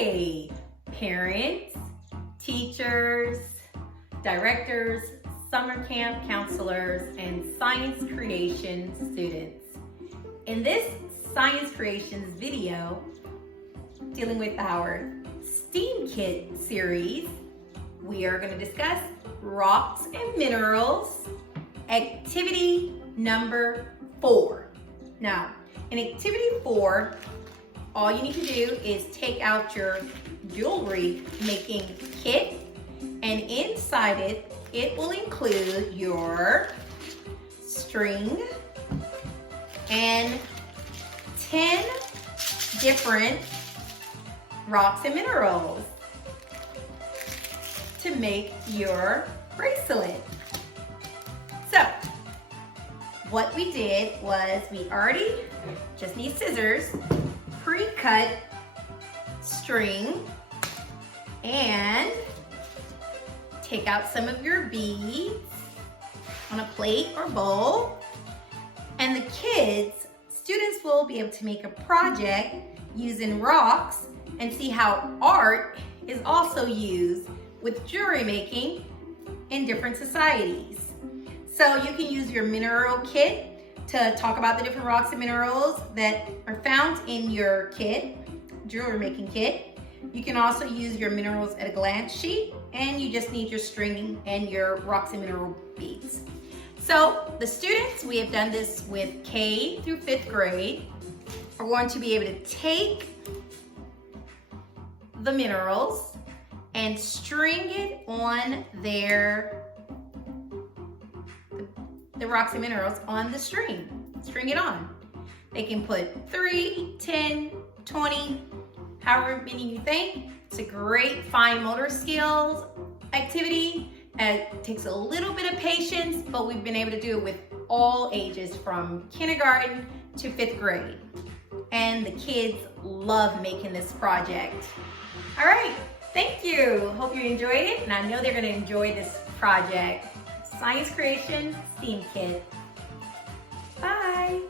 Hey, parents, teachers, directors, summer camp counselors, and science creation students. In this science creations video, dealing with our STEAM Kit series, we are going to discuss rocks and minerals, activity number 4. Now, in activity 4, all you need to do is take out your jewelry making kit, and inside it will include your string and 10 different rocks and minerals to make your bracelet. So, what we did was we already just need scissors, pre-cut string, and take out some of your beads on a plate or bowl. And the students will be able to make a project using rocks and see how art is also used with jewelry making in different societies. So you can use your mineral kit to talk about the different rocks and minerals that are found in your kit, jewelry making kit. You can also use your minerals at a glance sheet, and you just need your string and your rocks and mineral beads. So the students, we have done this with K through 5th grade, are going to be able to take the minerals and string it on the rocks and minerals on the string. String it on. They can put 3, 10, 20, however many you think. It's a great fine motor skills activity. It takes a little bit of patience, but we've been able to do it with all ages from kindergarten to 5th grade. And the kids love making this project. All right, thank you. Hope you enjoyed it, and I know they're gonna enjoy this project. Science Creation STEAM Kit. Bye.